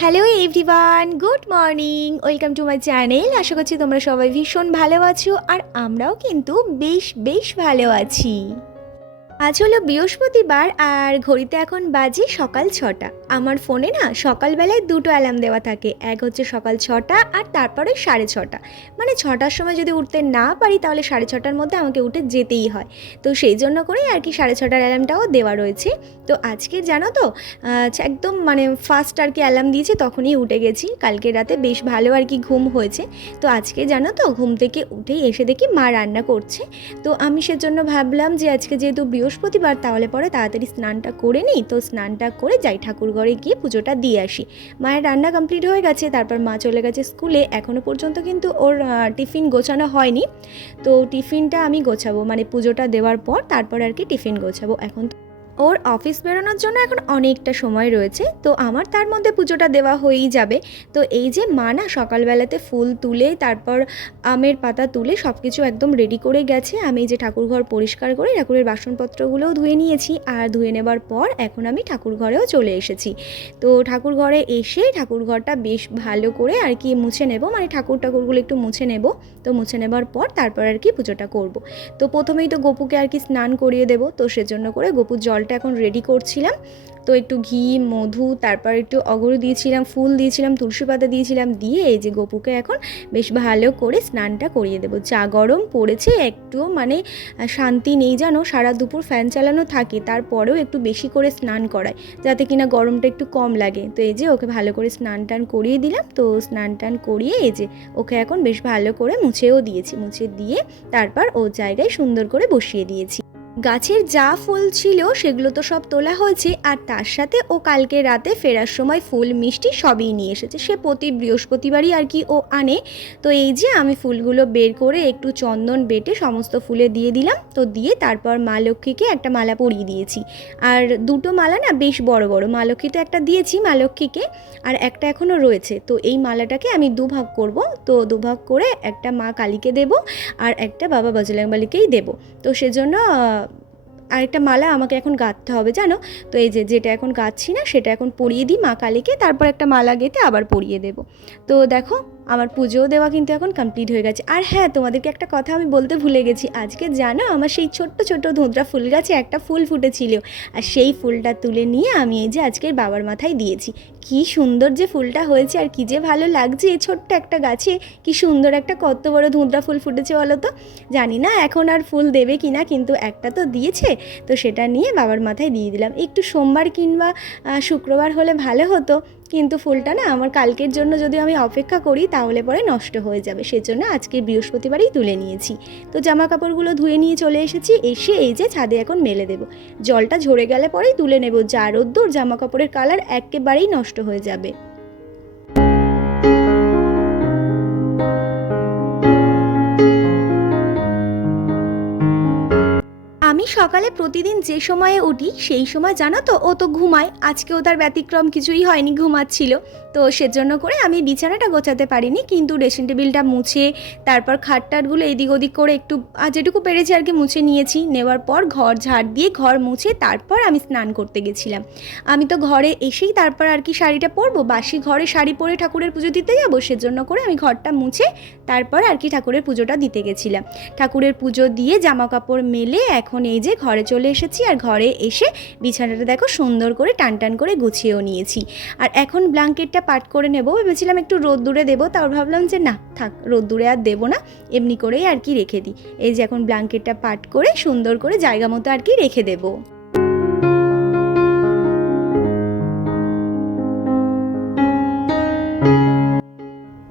Hello everyone good morning welcome to my channel আশা করছি তোমরা সবাই ভীষণ ভালো আছো, আর আমরাও কিন্তু বেশ বেশ ভালো আছি। আজ হলো বৃহস্পতিবার আর ঘড়িতে এখন বাজে সকাল ছটা। আমার ফোনে না সকালবেলায় দুটো অ্যালার্ম দেওয়া থাকে। এক হচ্ছে সকাল ছটা আর তারপরে সাড়ে ছটা। মানে ছটার সময় যদি উঠতে না পারি তাহলে সাড়ে ছটার মধ্যে আমাকে উঠে যেতেই হয়। তো সেই জন্য করেই আর কি সাড়ে ছটার অ্যালার্মটাও দেওয়া রয়েছে। তো আজকে জানো তো একদম মানে ফার্স্ট আর কি অ্যালার্ম দিয়েছে তখনই উঠে গেছি। কালকে রাতে বেশ ভালো আর কি ঘুম হয়েছে। তো আজকে জানো তো, ঘুম থেকে উঠেই এসে দেখি মা রান্না করছে। তো আমি সেজন্য ভাবলাম যে আজকে যেহেতু বৃহস্পতিবার তাহলে পরে তাড়াতাড়ি স্নানটা করে নিই। তো স্নানটা করে যাই ঠাকুর ঘরে গিয়ে পুজোটা দিয়ে আসি। মায়ের রান্না কমপ্লিট হয়ে গেছে, তারপর মা চলে গেছে স্কুলে। এখনও পর্যন্ত কিন্তু ওর টিফিন গোছানো হয়নি। তো টিফিনটা আমি গোছাবো মানে পুজোটা দেওয়ার পর তারপর আর কি টিফিন গোছাবো। এখন ওর অফিস বেরোনোর জন্য এখন অনেকটা সময় রয়েছে, তো আমার তার মধ্যে পুজোটা দেওয়া হয়েই যাবে। তো এই যে মা না সকালবেলাতে ফুল তুলে, তারপর আমের পাতা তুলে সব কিছু একদম রেডি করে গেছে, আমি যে ঠাকুরঘর পরিষ্কার করে ঠাকুরের বাসনপত্রগুলোও ধুয়ে নিয়েছি আর ধুয়ে নেবার পর এখন আমি ঠাকুর ঘরেও চলে এসেছি। তো ঠাকুর ঘরে এসে ঠাকুর ঘরটা বেশ ভালো করে আর কি মুছে নেব মানে ঠাকুর ঠাকুরগুলো একটু মুছে নেব। তো মুছে নেবার পর তারপর আর কি পুজোটা করব। তো প্রথমেই তো গোপুকে আর কি স্নান করিয়ে দেব, তো সেজন্য করে গোপুর জলটা এখন রেডি করছিলাম। তো একটু ঘি, মধু, তারপর একটু অগরু দিয়েছিলাম, ফুল দিয়েছিলাম, তুলসী পাতা দিয়েছিলাম, দিয়ে এই যে গোপুকে এখন বেশ ভালো করে স্নানটা করিয়ে দেবো। চা গরম পড়েছে একটু মানে শান্তি নেই জানো, সারা দুপুর ফ্যান চালানো থাকে, তারপরেও একটু বেশি করে স্নান করায়, যাতে কিনা গরমটা একটু কম লাগে। তো এই যে ওকে ভালো করে স্নান টান করিয়ে দিলাম, তো স্নান টান করিয়ে এই যে ওকে এখন বেশ ভালো করে মুছেও দিয়েছি, মুছে দিয়ে তারপর ও জায়গায় সুন্দর করে বসিয়ে দিয়েছি। গাছের যা ফুল ছিল সেগুলো তো সব তোলা হয়েছে, আর তার সাথে ও কালকে রাতে ফেরার সময় ফুল মিষ্টি সবই নিয়ে এসেছে। সে প্রতি বৃহস্পতিবারই আর কি ও আনে। তো এই যে আমি ফুলগুলো বের করে একটু চন্দন বেটে সমস্ত ফুলে দিয়ে দিলাম। তো দিয়ে তারপর মা লক্ষ্মীকে একটা মালা পরিয়ে দিয়েছি। আর দুটো মালা না বেশ বড় বড়, মা লক্ষ্মী তো একটা দিয়েছি মা লক্ষ্মীকে, আর একটা এখনও রয়েছে। তো এই মালাটাকে আমি দুভাগ করব। তো দুভাগ করে একটা মা কালীকে দেব, আর একটা বাবা বজরংবলীকেই দেব। তো সেজন্য আরেকটা মালা আমাকে এখন গাঁথতে হবে, জানো? তো এই যে যেটা এখন গাঁথছি না, সেটা এখন পরিয়ে দিই মা কালীকে, তারপর একটা মালা গেঁথে আবার পরিয়ে দেব। তো দেখো আমার পুজোও দেওয়া কিন্তু এখন কমপ্লিট হয়ে গেছে। আর হ্যাঁ তোমাদেরকে একটা কথা আমি বলতে ভুলে গেছি। আজকে জানো, আমার সেই ছোট্ট ছোট্ট ধোঁদরা ফুল গাছে একটা ফুল ফুটেছিল। আর সেই ফুলটা তুলে নিয়ে আমি এই যে আজকের বাবার মাথায় দিয়েছি। কি সুন্দর যে ফুলটা হয়েছে আর কি যে ভালো লাগছে এই ছোট্ট একটা গাছে। কি সুন্দর একটা কত বড় ধুঁতরা ফুল ফুটেছে বলো তো? জানি না এখন আর ফুল দেবে কি না, কিন্তু একটা তো দিয়েছে। তো সেটা নিয়ে বাবার মাথায় দিয়ে দিলাম। একটু সোমবার কিংবা শুক্রবার হলে ভালো হতো। কিন্তু ফুলটা না আমার কালকের জন্য যদি আমি অপেক্ষা করি, তাহলে পরে নষ্ট হয়ে যাবে। সেজন্য আজকে বৃহস্পতিবারই তুলে নিয়েছি। তো জামা কাপড়গুলো ধুয়ে নিয়ে চলে এসেছি, এসে এই যে ছাদে এখন মেলে দেব। জলটা ঝরে গেলে পরেই তুলে নেব। যা রোদ্দুর জামা কাপড়ের কালার একেবারেই নষ্ট হয়ে যাবে। সকালে প্রতিদিন যে সময়ে উঠি, সেই সময় জানো তো, ও তো ঘুমায়। আজকেও তার ব্যতিক্রম কিছুই হয়নি, ঘুমাচ্ছিল। তো সেজন্য করে আমি বিছানাটা গোছাতে পারিনি, কিন্তু ড্রেসিং টেবিলটা মুছে, তারপর খাটটাটগুলো এদিক ওদিক করে একটু যেটুকু পেরেছি আর কি মুছে নিয়েছি। নেওয়ার পর ঘর ঝাড় দিয়ে ঘর মুছে তারপর আমি স্নান করতে গেছিলাম। আমি তো ঘরে এসেই তারপর আর কি শাড়িটা পরবো, বাসি ঘরে শাড়ি পরে ঠাকুরের পুজো দিতে যাব, সেজন্য করে আমি ঘরটা মুছে তারপর আর কি ঠাকুরের পুজোটা দিতে গেছিলাম। ঠাকুরের পুজো দিয়ে জামা কাপড় মেলে এখন এই যে ঘরে চলে এসেছি আর ঘরে এসে বিছানাটা দেখো সুন্দর করে টান টান করে গুছিয়েও নিয়েছি। আর এখন ব্লাঙ্কেটটা পাট করে নেব। ভেবেছিলাম একটু রোদ দূরে দেবো তারপর ভাবলাম যে না, থাক রোদ দূরে আর দেবো না, এমনি করেই আর কি রেখে দিই। এই যে এখন ব্ল্যাঙ্কেটটা পাট করে সুন্দর করে জায়গা মতো আর কি রেখে দেবো।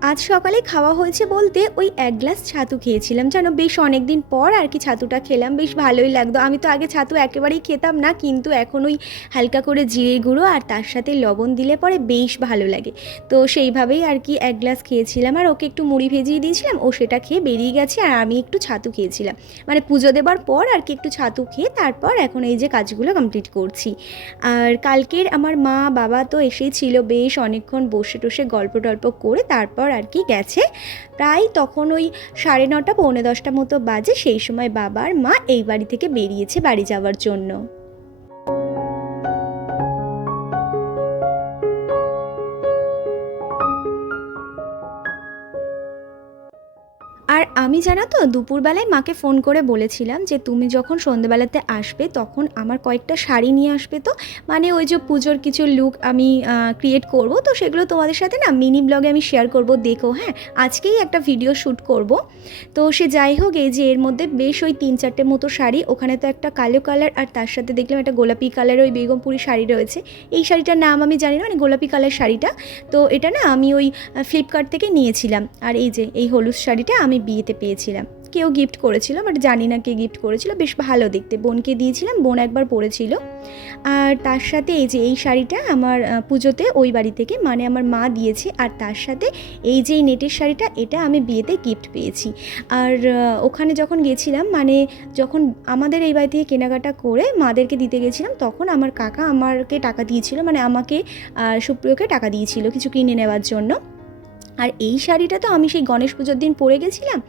আজ সকালে খাওয়া হয়েছে বলতে ওই এক গ্লাস ছাতু খেয়েছিলাম। জানো, বেশ অনেক দিন পর আর কি ছাতুটা খেলাম, বেশ ভালোই লাগতো। আমি তো আগে ছাতু একেবারেই খেতাম না, কিন্তু এখন ওই হালকা করে জিরে গুঁড়ো আর তার সাথে লবণ দিলে পরে বেশ ভালো লাগে। তো সেইভাবেই আর কি এক গ্লাস খেয়েছিলাম আর ওকে একটু মুড়ি ভেজিয়ে দিয়েছিলাম, ও সেটা খেয়ে বেরিয়ে গেছে আর আমি একটু ছাতু খেয়েছিলাম। মানে পুজো দেবার পর আর কি একটু ছাতু খেয়ে তারপর এখন এই যে কাজগুলো কমপ্লিট করছি। আর কালকের আমার মা বাবা তো এসেই ছিল বেশ অনেকক্ষণ বসে টসে গল্প টল্প করে তারপর আর কি গেছে। প্রায় তখন ওই সাড়ে নটা, পৌনে দশটা মতো বাজে, সেই সময় বাবার মা এই বাড়ি থেকে বেরিয়েছে বাড়ি যাওয়ার জন্য। আমি জানো তো, দুপুরবেলায় মাকে ফোন করে বলেছিলাম যে তুমি যখন সন্ধ্যেবেলাতে আসবে তখন আমার কয়েকটা শাড়ি নিয়ে আসবে তো। মানে ওই যে পুজোর কিছু লুক আমি ক্রিয়েট করব। তো সেগুলো তোমাদের সাথে না মিনি ব্লগে আমি শেয়ার করব দেখো হ্যাঁ? আজকেই একটা ভিডিও শ্যুট করব। তো সে যাই হোক, এই যে এর মধ্যে বেশ ওই তিন চারটে মতো শাড়ি। ওখানে তো একটা কালো কালার আর তার সাথে দেখলাম একটা গোলাপি কালারের ওই বেগমপুরি শাড়ি রয়েছে। এই শাড়িটার নাম আমি জানি না মানে গোলাপি কালার শাড়িটা। তো এটা না আমি ওই ফ্লিপকার্ট থেকে নিয়েছিলাম। আর এই যে, এই হলুদ শাড়িটা আমি বিয়েতে পেয়েছিলাম। কেউ গিফট করেছিল বাট জানি না কে গিফট করেছিল। বেশ ভালো দেখতে। বোনকে দিয়েছিলাম, বোন একবার পরেছিল। আর তার সাথে এই যে এই শাড়িটা আমার পুজোতে ওই বাড়ি থেকে মানে আমার মা দিয়েছে। আর তার সাথে এই যে নেটের শাড়িটা, এটা আমি বিয়েতে গিফট পেয়েছি। আর ওখানে যখন গেছিলাম মানে যখন আমাদের এই বাড়ি থেকে কেনাকাটা করে মাদেরকে দিতে গেছিলাম, তখন আমার কাকা আমাকে টাকা দিয়েছিল। মানে আমাকে সুপ্রিয়কে টাকা দিয়েছিল কিছু কিনে নেওয়ার জন্য। আর এই শাড়িটা তো আমি সেই গণেশ পুজোর দিন পরে গেছিলাম।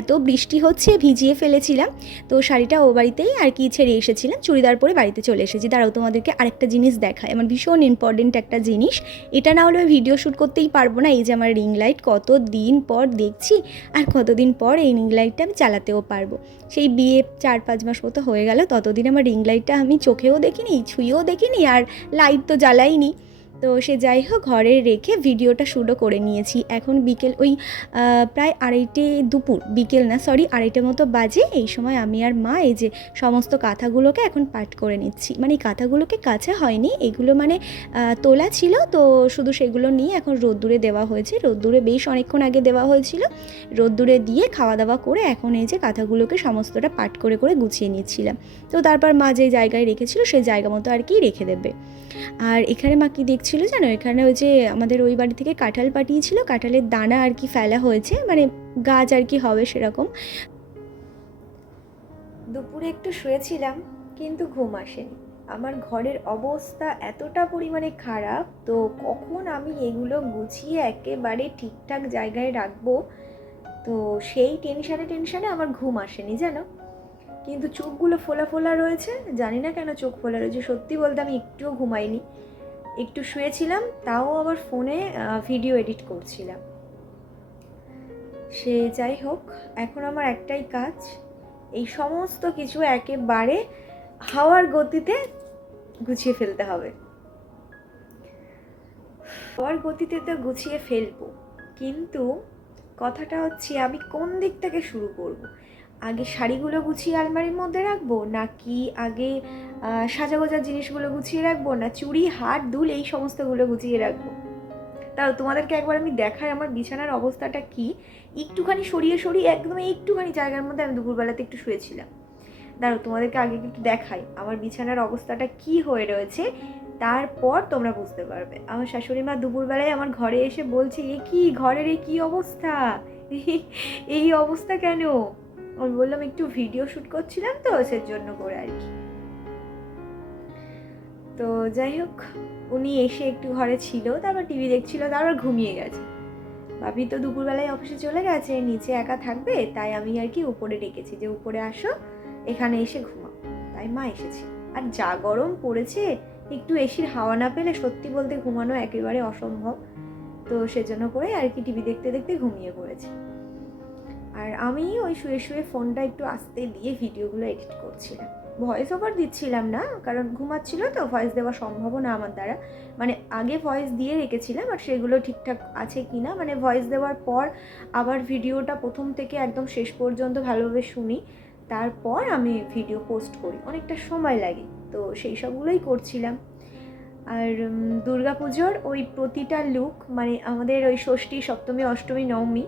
এত বৃষ্টি হচ্ছে, ভিজিয়ে ফেলেছিলাম। তো শাড়িটা ও বাড়িতেই আর কি ছেড়ে এসেছিলাম। চুড়িদার পরে বাড়িতে চলে এসেছি। দাঁড়াও, তোমাদেরকে আরেকটা জিনিস দেখায় আমার ভীষণ ইম্পর্টেন্ট একটা জিনিস। এটা না হলে আমি ভিডিও শ্যুট করতেই পারব না। এই যে আমার রিং লাইট কত দিন পর দেখছি আর কতদিন পর এই রিং লাইটটা আমি চালাতেও পারব। সেই বিয়ে চার পাঁচ মাস মতো হয়ে গেল। ততদিন আমার রিং লাইটটা আমি চোখেও দেখিনি, ছুঁয়েও দেখিনি আর লাইট তো জ্বালাইনি। তো সে যাই হোক, ঘরে রেখে ভিডিওটা শুটও করে নিয়েছি। এখন বিকেল ওই প্রায় আড়াইটে দুপুর, বিকেল না সরি আড়াইটে মতো বাজে। এই সময় আমি আর মা এই যে সমস্ত কাঁথাগুলোকে এখন পাট করে নিচ্ছি। মানে এই কাঁথাগুলোকে কাছে হয়নি, এগুলো মানে তোলা ছিল। তো শুধু সেগুলো নিয়ে এখন রোদ্দুরে দেওয়া হয়েছে। রোদ্দুরে বেশ অনেকক্ষণ আগে দেওয়া হয়েছিল। রোদ্দুরে দিয়ে খাওয়া দাওয়া করে এখন এই যে কাঁথাগুলোকে সমস্তটা পাট করে করে গুছিয়ে নিচ্ছিলাম। তো তারপর মা যে জায়গায় রেখেছিল সেই জায়গা মতো আর কি রেখে দেবে। আর এখানে মা কি দেখছিল জানো? এখানে ওই যে আমাদের ওই বাড়ি থেকে কাঁঠাল পাঠিয়েছিল, কাঁঠালের দানা আর কি ফেলা হয়েছে মানে গাছ আর কি হবে সেরকম। দুপুরে একটু শুয়েছিলাম, কিন্তু ঘুম আসেনি। আমার ঘরের অবস্থা এতটা পরিমাণে খারাপ, তো কখন আমি এগুলো গুছিয়ে একেবারে ঠিকঠাক জায়গায় রাখব? তো সেই টেনশানে টেনশানে আমার ঘুম আসেনি, জানো? কিন্তু চোখগুলো ফোলা ফোলা রয়েছে, জানি না কেন চোখ ফোলা রয়েছে, সত্যি বলতে আমি একটুও ঘুমাইনি। একটু শুয়েছিলাম, তাও আবার ফোনে ভিডিও এডিট করছিলাম সে যাই হোক, এখন আমার একটাই কাজ, এই সমস্ত কিছু একেবারে হাওয়ার গতিতে গুছিয়ে ফেলতে হবে হাওয়ার গতিতে তো গুছিয়ে ফেলব, কিন্তু কথাটা হচ্ছে আমি কোন দিক থেকে শুরু করব। আগে শাড়িগুলো গুছিয়ে আলমারির মধ্যে রাখব? নাকি আগে আহ, সাজাগোজার জিনিসগুলো গুছিয়ে রাখব? না চুড়ি হার দুল এই সমস্তগুলো গুছিয়ে রাখব? তাও তোমাদেরকে একবার আমি দেখাই আমার বিছানার অবস্থাটা কি। একটুখানি সরিয়ে সরিয়ে একদম একটুখানি জায়গার মধ্যে আমি দুপুরবেলাতে একটু শুয়েছিলাম। দাঁড়ো তোমাদেরকে আগে একটু দেখাই আমার বিছানার অবস্থাটা কি হয়ে রয়েছে। তারপর তোমরা বুঝতে পারবে। আমার শাশুড়ি মা দুপুরবেলায় আমার ঘরে এসে বলছে এ কি ঘরের এ কী অবস্থা? এই অবস্থা কেন? আমি বললাম, একটু ভিডিও শ্যুট করছিলাম তো, সেজন্য করে আর কি। তো যাই হোক, উনি এসে একটু ঘরে ছিল, তারপর টিভি দেখছিল, তারপর ঘুমিয়ে গেছে। ভাবি তো দুপুরবেলায় অফিসে চলে গেছে, নিচে একা থাকবে, তাই আমি আর কি উপরে ডেকেছি, যে উপরে আসো, এখানে এসে ঘুমাও। তাই মা এসেছে। আর যা গরম পড়েছে, একটু এসির হাওয়া না পেলে সত্যি বলতে ঘুমানো একেবারে অসম্ভব। তো সেজন্য করে আর কি টিভি দেখতে দেখতে ঘুমিয়ে পড়েছে। আর আমি ওই শুয়ে শুয়ে ফোনটা একটু আস্তে দিয়ে ভিডিওগুলো এডিট করছিলাম। ভয়েস ওভার দিচ্ছিলাম না, কারণ ঘুমাচ্ছিল তো ভয়েস দেওয়া সম্ভব না আমার দ্বারা। মানে আগে ভয়েস দিয়ে রেখেছিলাম, আর সেগুলো ঠিকঠাক আছে কি না মানে ভয়েস দেওয়ার পর আবার ভিডিওটা প্রথম থেকে একদম শেষ পর্যন্ত ভালোভাবে শুনি। তারপর আমি ভিডিও পোস্ট করি। অনেকটা সময় লাগে, তো সেই সবগুলোই করছিলাম। আর দুর্গাপুজোর ওই প্রতিটা লুক মানে আমাদের ওই ষষ্ঠী, সপ্তমী, অষ্টমী, নবমী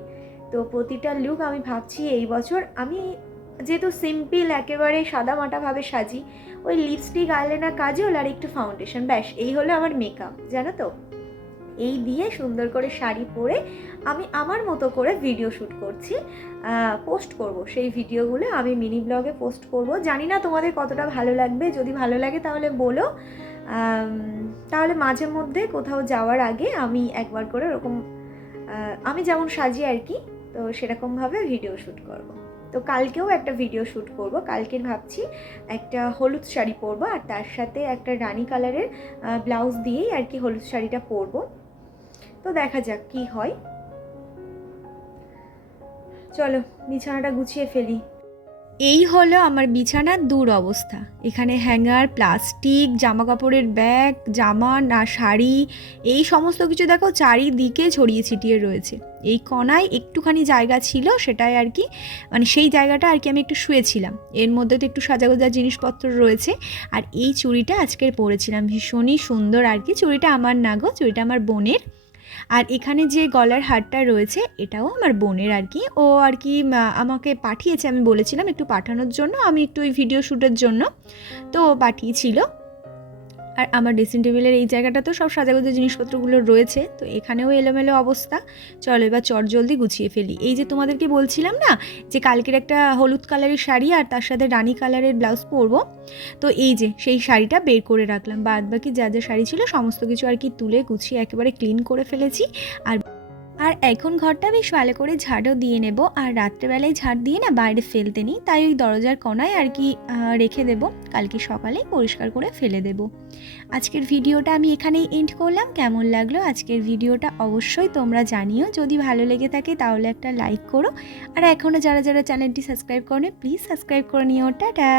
তো প্রতিটা লুক আমি ভাবছি এই বছর। আমি যেহেতু সিম্পল একেবারে সাদা মাটাভাবে সাজি, ওই লিপস্টিক আইলাইনার কাজল আর একটু ফাউন্ডেশন ব্যাস, এই হলো আমার মেকআপ জানো তো? এই দিয়ে সুন্দর করে শাড়ি পরে আমি আমার মতো করে ভিডিও শ্যুট করছি পোস্ট করব। সেই ভিডিওগুলো আমি মিনি ব্লগে পোস্ট করব। জানি না তোমাদের কতটা ভালো লাগবে। যদি ভালো লাগে তাহলে বলো। তাহলে মাঝে মধ্যে কোথাও যাওয়ার আগে আমি একবার করে ওরকম আমি যেমন সাজি আর কি তো সেরকমভাবে ভিডিও শ্যুট করব। তো কালকেও একটা ভিডিও শ্যুট করব। কালকে ভাবছি একটা হলুদ শাড়ি পরবো আর তার সাথে একটা রানি কালারের ব্লাউজ দিয়েই আর কি হলুদ শাড়িটা পরবো। তো দেখা যাক কি হয়। চলো, বিছানাটা গুছিয়ে ফেলি। এই হলো আমার বিছানার দূর অবস্থা এখানে হ্যাঙ্গার প্লাস্টিক জামা কাপড়ের ব্যাগ জামা না শাড়ি, এই সমস্ত কিছু দেখো চারিদিকে ছড়িয়ে ছিটিয়ে রয়েছে। এই কণায় একটুখানি জায়গা ছিল সেটাই আর কি মানে সেই জায়গাটা আর কি আমি একটু শুয়েছিলাম। এর মধ্যে তো একটু সাজাগোজা জিনিসপত্র রয়েছে। আর এই চুড়িটা আজকের পরেছিলাম। ভীষণই সুন্দর আর কি। চুড়িটা আমার না গো চুড়িটা আমার বোনের। আর এখানে যে গলার হারটা রয়েছে, এটাও আমার বোনের আর কি ও আর কি আমাকে পাঠিয়েছে, আমি বলেছিলাম একটু পাঠানোর জন্য, আমি একটু ওই ভিডিও শ্যুটের জন্য। তো পাঠিয়েছিল। আর আমার ড্রেসিং টেবিলের এই জায়গাটা তো সব সাজাগোজা জিনিসপত্রগুলো রয়েছে, তো এখানেও এলোমেলো অবস্থা। চলো এবার চট জলদি গুছিয়ে ফেলি। এই যে তোমাদেরকে বলছিলাম না যে কালকের একটা হলুদ কালারের শাড়ি আর তার সাথে রানি কালারের ব্লাউজ পরবো, তো এই যে সেই শাড়িটা বের করে রাখলাম। বাদ বাকি যা যা শাড়ি ছিল সমস্ত কিছু আর কি তুলে গুছিয়ে একেবারে ক্লিন করে ফেলেছি। আর আর এখন ঘরটা বেশ ভালো করে ঝাড়ও দিয়ে নেব। আর রাত্রেবেলায় ঝাড় দিয়ে না বাইরে ফেলতে নিই, তাই ওই দরজার কোনায় আর কি রেখে দেব। কালকে সকালে পরিষ্কার করে ফেলে দেব। আজকের ভিডিওটা আমি এখানেই এন্ড করলাম। কেমন লাগল আজকের ভিডিওটা অবশ্যই তোমরা জানিও। যদি ভালো লেগে থাকে তাহলে একটা লাইক করো। আর এখনও যারা যারা চ্যানেলটি সাবস্ক্রাইব করো প্লিজ সাবস্ক্রাইব করে নিও। টাটা!